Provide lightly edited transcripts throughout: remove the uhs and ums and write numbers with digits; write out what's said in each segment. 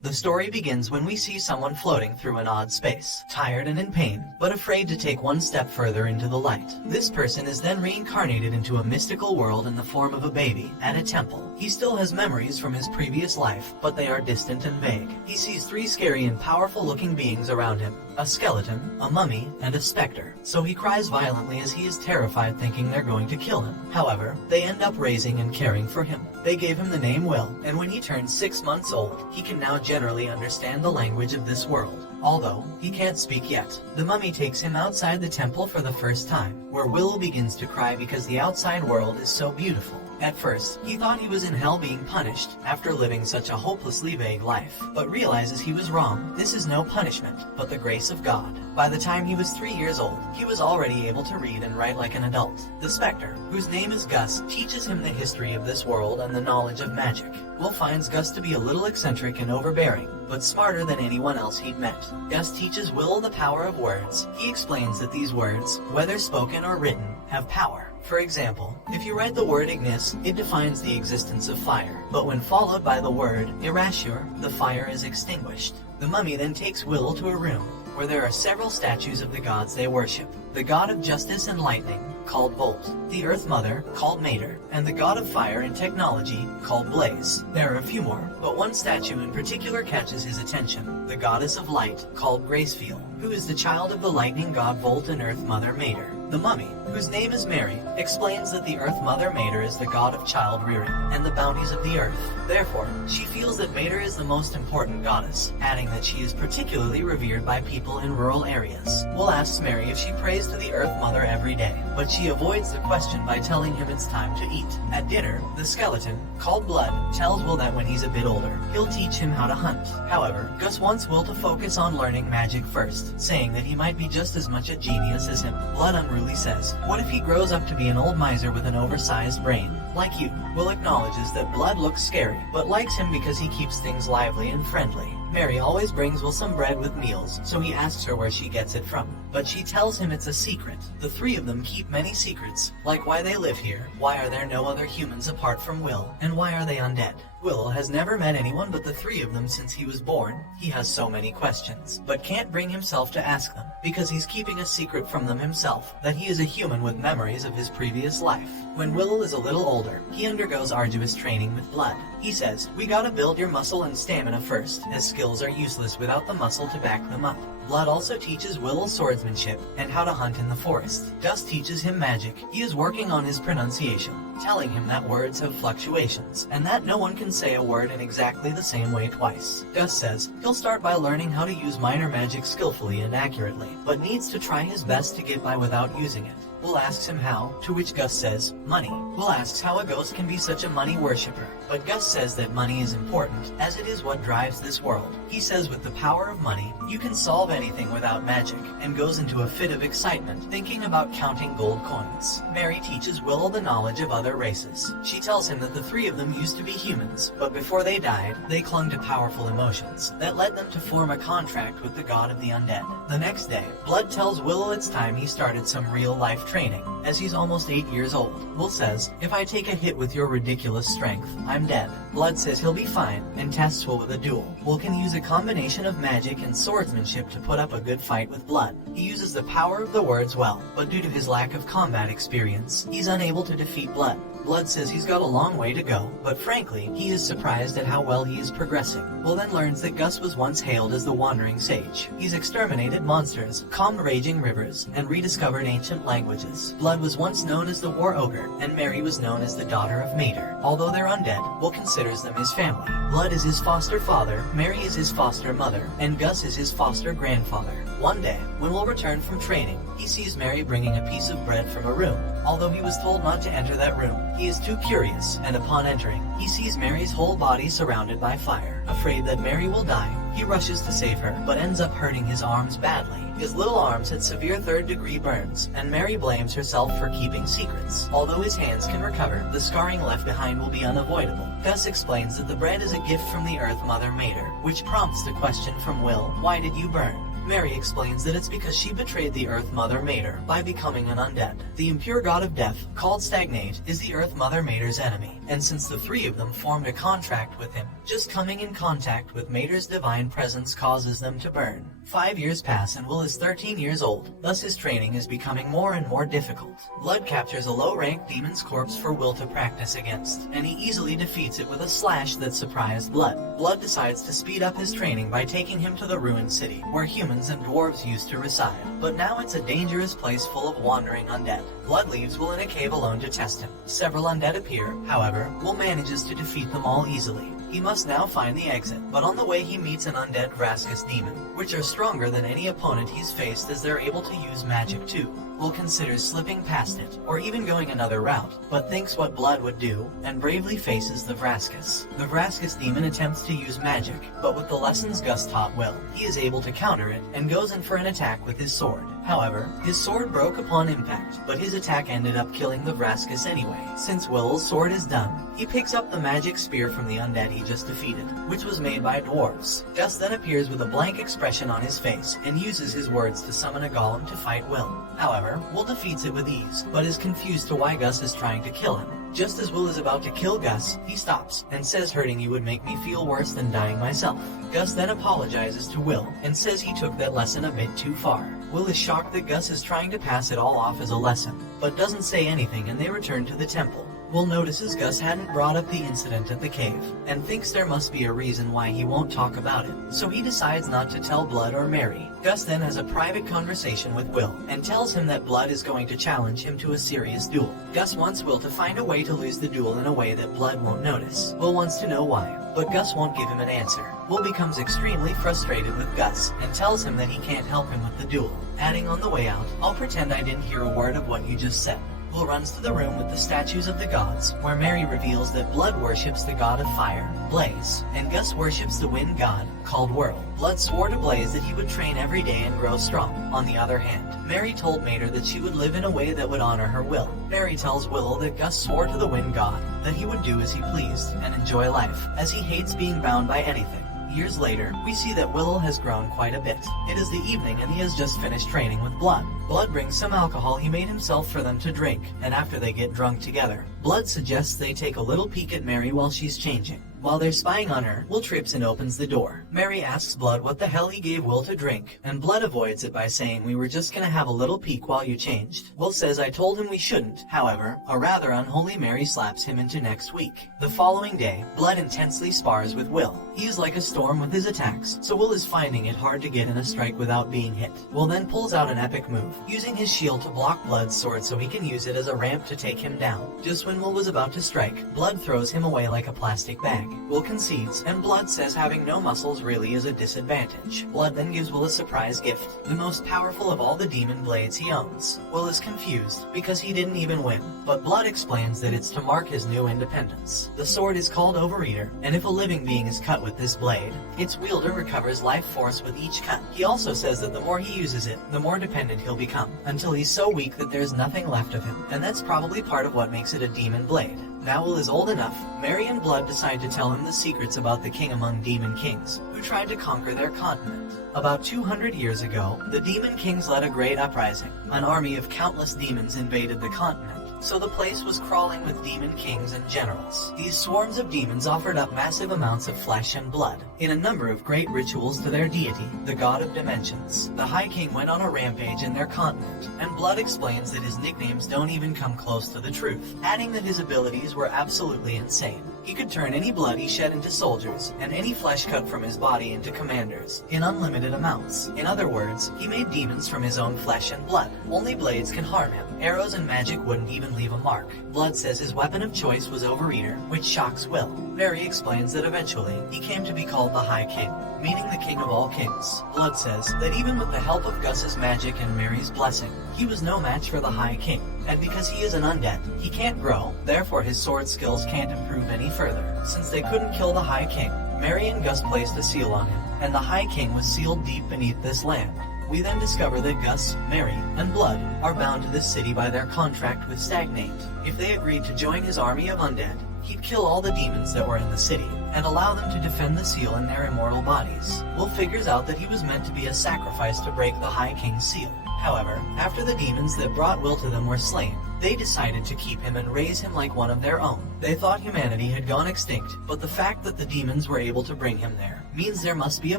The story begins when we see someone floating through an odd space, tired and in pain, but afraid to take one step further into the light. This person is then reincarnated into a mystical world in the form of a baby, at a temple. He still has memories from his previous life, but they are distant and vague. He sees three scary and powerful-looking beings around him, a skeleton, a mummy, and a specter. So he cries violently as he is terrified, thinking they're going to kill him. However, they end up raising and caring for him. They gave him the name Will, and when he turns 6 months old, he can now generally understand the language of this world, although he can't speak yet. The mummy takes him outside the temple for the first time, where Will begins to cry because the outside world is so beautiful. At first, he thought he was in hell being punished after living such a hopelessly vague life, but realizes he was wrong. This is no punishment, but the grace of God. By the time he was 3 years old, he was already able to read and write like an adult. The Spectre, whose name is Gus, teaches him the history of this world and the knowledge of magic. Will finds Gus to be a little eccentric and overbearing, but smarter than anyone else he'd met. Gus teaches Will the power of words. He explains that these words, whether spoken or written, have power. For example, if you write the word ignis, it defines the existence of fire, but when followed by the word irasure, the fire is extinguished. The mummy then takes Will to a room, where there are several statues of the gods they worship. The god of justice and lightning, called Volt, the Earth Mother, called Mater, and the god of fire and technology, called Blaze. There are a few more, but one statue in particular catches his attention, the goddess of light, called Graceful, who is the child of the lightning god Volt and Earth Mother Mater. The mummy, whose name is Mary, explains that the Earth Mother Mater is the god of child rearing and the bounties of the earth. Therefore, she feels that Mater is the most important goddess, adding that she is particularly revered by people in rural areas. Will asks Mary if she prays to the Earth Mother every day, but she avoids the question by telling him it's time to eat. At dinner, the skeleton, called Blood, tells Will that when he's a bit older, he'll teach him how to hunt. However, Gus wants Will to focus on learning magic first, saying that he might be just as much a genius as him. Blood unruly says, what if he grows up to be an old miser with an oversized brain, like you? Will acknowledges that Blood looks scary, but likes him because he keeps things lively and friendly. Mary always brings Will some bread with meals, so he asks her where she gets it from. But she tells him it's a secret. The three of them keep many secrets, like why they live here, why are there no other humans apart from Will, and why are they undead. Will has never met anyone but the three of them since he was born. He has so many questions, but can't bring himself to ask them, because he's keeping a secret from them himself, that he is a human with memories of his previous life. When Will is a little older, he undergoes arduous training with Blood. He says, we gotta build your muscle and stamina first, as skills are useless without the muscle to back them up. Blood also teaches Will swordsmanship and how to hunt in the forest. Gus teaches him magic. He is working on his pronunciation, telling him that words have fluctuations, and that no one can say a word in exactly the same way twice. Gus says he'll start by learning how to use minor magic skillfully and accurately, but needs to try his best to get by without using it. Will asks him how, to which Gus says, money. Will asks how a ghost can be such a money worshipper, but Gus says that money is important, as it is what drives this world. He says with the power of money, you can solve anything without magic, and goes into a fit of excitement, thinking about counting gold coins. Mary teaches Will the knowledge of other races. She tells him that the three of them used to be humans, but before they died, they clung to powerful emotions that led them to form a contract with the god of the undead. The next day, Blood tells Will it's time he started some real-life training, as he's almost 8 years old. Will says, if I take a hit with your ridiculous strength, I'm dead. Blood says he'll be fine, and tests Will with a duel. Will can use a combination of magic and swordsmanship to put up a good fight with Blood. He uses the power of the words well, but due to his lack of combat experience, he's unable to defeat Blood. Blood says he's got a long way to go, but frankly, he is surprised at how well he is progressing. Will then learns that Gus was once hailed as the Wandering Sage. He's exterminated monsters, calmed raging rivers, and rediscovered ancient languages. Blood was once known as the War Ogre, and Mary was known as the daughter of Mater. Although they're undead, Will considers them his family. Blood is his foster father, Mary is his foster mother, and Gus is his foster grandfather. One day, when Will returned from training, he sees Mary bringing a piece of bread from a room. Although he was told not to enter that room, he is too curious, and upon entering, he sees Mary's whole body surrounded by fire. Afraid that Mary will die, he rushes to save her, but ends up hurting his arms badly. His little arms had severe third-degree burns, and Mary blames herself for keeping secrets. Although his hands can recover, the scarring left behind will be unavoidable. Gus explains that the bread is a gift from the Earth Mother Mater, which prompts the question from Will, why did you burn? Mary explains that it's because she betrayed the Earth Mother Mater by becoming an undead. The impure god of death, called Stagnate, is the Earth Mother Mater's enemy, and since the three of them formed a contract with him, just coming in contact with Mater's divine presence causes them to burn. 5 years pass and Will is 13 years old, thus his training is becoming more and more difficult. Blood captures a low-ranked demon's corpse for Will to practice against, and he easily defeats it with a slash that surprised Blood. Blood decides to speed up his training by taking him to the ruined city, where humans and dwarves used to reside. But now it's a dangerous place full of wandering undead. Blood leaves Will in a cave alone to test him. Several undead appear, however, Will manages to defeat them all easily. He must now find the exit, but on the way he meets an undead Vrascus demon, which are stronger than any opponent he's faced as they're able to use magic too. Will considers slipping past it, or even going another route, but thinks what Blood would do, and bravely faces the Vrascus. The Vrascus demon attempts to use magic, but with the lessons Gus taught Will, he is able to counter it, and goes in for an attack with his sword. However, his sword broke upon impact, but his attack ended up killing the Vrascus anyway. Since Will's sword is done, he picks up the magic spear from the undead he just defeated, which was made by dwarves. Gus then appears with a blank expression on his face, and uses his words to summon a golem to fight Will. However, Will defeats it with ease, but is confused to why Gus is trying to kill him. Just as Will is about to kill Gus, he stops, and says hurting you would make me feel worse than dying myself. Gus then apologizes to Will, and says he took that lesson a bit too far. Will is shocked that Gus is trying to pass it all off as a lesson, but doesn't say anything and they return to the temple. Will notices Gus hadn't brought up the incident at the cave, and thinks there must be a reason why he won't talk about it, so he decides not to tell Blood or Mary. Gus then has a private conversation with Will, and tells him that Blood is going to challenge him to a serious duel. Gus wants Will to find a way to lose the duel in a way that Blood won't notice. Will wants to know why, but Gus won't give him an answer. Will becomes extremely frustrated with Gus, and tells him that he can't help him with the duel, adding on the way out, "I'll pretend I didn't hear a word of what you just said." Will runs to the room with the statues of the gods, where Mary reveals that Blood worships the god of fire, Blaze, and Gus worships the wind god, called Whirl. Blood swore to Blaze that he would train every day and grow strong. On the other hand, Mary told Mater that she would live in a way that would honor her will. Mary tells Will that Gus swore to the wind god that he would do as he pleased and enjoy life, as he hates being bound by anything. Years later, we see that Will has grown quite a bit. It is the evening and he has just finished training with Blood. Blood brings some alcohol he made himself for them to drink, and after they get drunk together, Blood suggests they take a little peek at Mary while she's changing. While they're spying on her, Will trips and opens the door. Mary asks Blood what the hell he gave Will to drink, and Blood avoids it by saying we were just gonna have a little peek while you changed. Will says I told him we shouldn't. However, a rather unholy Mary slaps him into next week. The following day, Blood intensely spars with Will. He is like a storm with his attacks, so Will is finding it hard to get in a strike without being hit. Will then pulls out an epic move, using his shield to block Blood's sword so he can use it as a ramp to take him down. Just when Will was about to strike, Blood throws him away like a plastic bag. Will concedes, and Blood says having no muscles really is a disadvantage. Blood then gives Will a surprise gift, the most powerful of all the demon blades he owns. Will is confused, because he didn't even win, but Blood explains that it's to mark his new independence. The sword is called Overeater, and if a living being is cut with this blade, its wielder recovers life force with each cut. He also says that the more he uses it, the more dependent he'll become, until he's so weak that there's nothing left of him, and that's probably part of what makes it a demon blade. Now Will is old enough, Mary and Blood decide to tell him the secrets about the king among demon kings, who tried to conquer their continent. About 200 years ago, the demon kings led a great uprising. An army of countless demons invaded the continent, so the place was crawling with demon kings and generals. These swarms of demons offered up massive amounts of flesh and blood, in a number of great rituals to their deity, the god of dimensions. The High King went on a rampage in their continent, and Blood explains that his nicknames don't even come close to the truth, adding that his abilities were absolutely insane. He could turn any blood he shed into soldiers, and any flesh cut from his body into commanders, in unlimited amounts. In other words, he made demons from his own flesh and blood. Only blades can harm him. Arrows and magic wouldn't even leave a mark. Blood says his weapon of choice was Overeater, which shocks Will. Mary explains that eventually, he came to be called the High King, meaning the king of all kings. Blood says that even with the help of Gus's magic and Mary's blessing, he was no match for the High King. And because he is an undead, he can't grow, therefore his sword skills can't improve any further. Since they couldn't kill the High King, Mary and Gus placed a seal on him, and the High King was sealed deep beneath this land. We then discover that Gus, Mary, and Blood are bound to this city by their contract with Stagnate. If they agreed to join his army of undead, he'd kill all the demons that were in the city, and allow them to defend the seal in their immortal bodies. Will figures out that he was meant to be a sacrifice to break the High King's seal. However, after the demons that brought Will to them were slain, they decided to keep him and raise him like one of their own. They thought humanity had gone extinct, but the fact that the demons were able to bring him there means there must be a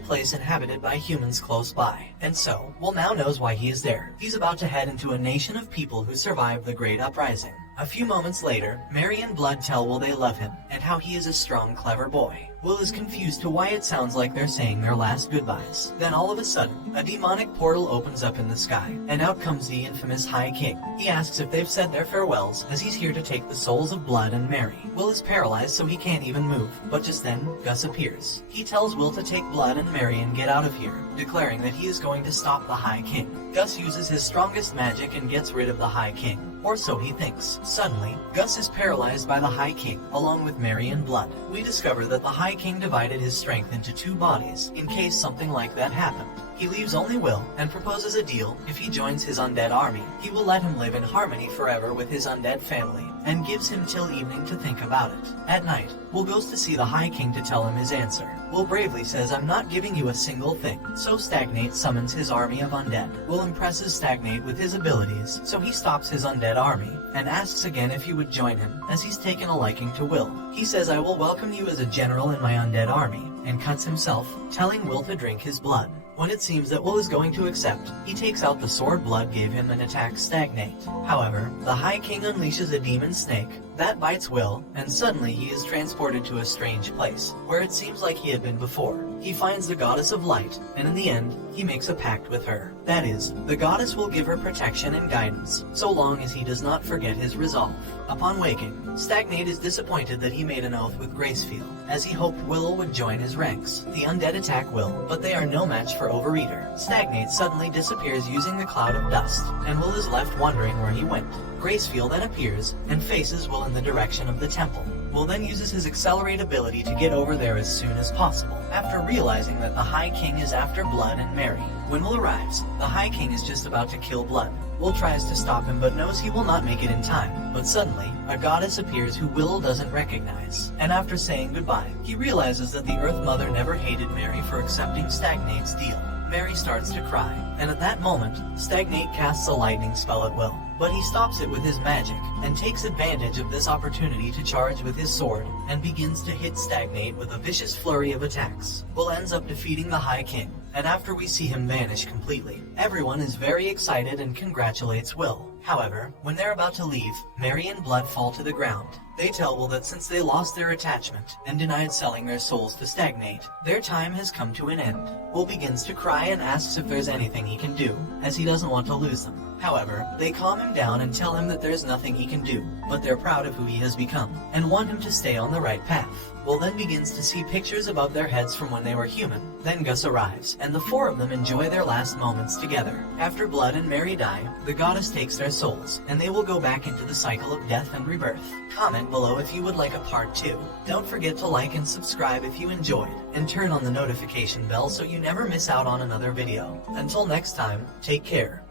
place inhabited by humans close by. And so, Will now knows why he is there. He's about to head into a nation of people who survived the Great Uprising. A few moments later, Mary and Blood tell Will they love him, and how he is a strong, clever boy. Will is confused to why it sounds like they're saying their last goodbyes. Then all of a sudden, a demonic portal opens up in the sky, and out comes the infamous High King. He asks if they've said their farewells, as he's here to take the souls of Blood and Mary. Will is paralyzed so he can't even move, but just then, Gus appears. He tells Will to take Blood and Mary and get out of here, declaring that he is going to stop the High King. Gus uses his strongest magic and gets rid of the High King. Or so he thinks. Suddenly, Gus is paralyzed by the High King, along with Mary and Blood. We discover that the High King divided his strength into two bodies, in case something like that happened. He leaves only Will, and proposes a deal. If he joins his undead army, he will let him live in harmony forever with his undead family, and gives him till evening to think about it. At night, Will goes to see the High King to tell him his answer. Will bravely says, "I'm not giving you a single thing." So Stagnate summons his army of undead. Will impresses Stagnate with his abilities, so he stops his undead army, and asks again if he would join him, as he's taken a liking to Will. He says, "I will welcome you as a general in my undead army," and cuts himself, telling Will to drink his blood. When it seems that Will is going to accept, he takes out the sword Blood gave him and attacks Stagnate. However, the High King unleashes a demon snake that bites Will, and suddenly he is transported to a strange place, where it seems like he had been before. He finds the goddess of light, and in the end, he makes a pact with her. That is, the goddess will give her protection and guidance, so long as he does not forget his resolve. Upon waking, Stagnate is disappointed that he made an oath with Graceful, as he hoped Will would join his ranks. The undead attack Will, but they are no match for Overeater. Stagnate suddenly disappears using the cloud of dust, and Will is left wondering where he went. Graceful then appears, and faces Will in the direction of the temple. Will then uses his accelerate ability to get over there as soon as possible, after realizing that the High King is after Blood and Mary. When Will arrives, the High King is just about to kill Blood. Will tries to stop him but knows he will not make it in time, but suddenly, a goddess appears who Will doesn't recognize, and after saying goodbye, he realizes that the Earth Mother never hated Mary for accepting Stagnate's deal. Mary starts to cry, and at that moment, Stagnate casts a lightning spell at Will, but he stops it with his magic, and takes advantage of this opportunity to charge with his sword, and begins to hit Stagnate with a vicious flurry of attacks. Will ends up defeating the High King, and after we see him vanish completely, everyone is very excited and congratulates Will. However, when they're about to leave, Mary and Blood fall to the ground. They tell Will that since they lost their attachment and denied selling their souls to Stagnate, their time has come to an end. Will begins to cry and asks if there's anything he can do, as he doesn't want to lose them. However, they calm him down and tell him that there's nothing he can do, but they're proud of who he has become, and want him to stay on the right path. Will then begins to see pictures above their heads from when they were human. Then Gus arrives, and the four of them enjoy their last moments together. After Blood and Mary die, the goddess takes their souls, and they will go back into the cycle of death and rebirth. Comment below if you would like a part 2. Don't forget to like and subscribe if you enjoyed, and turn on the notification bell so you never miss out on another video. Until next time, take care.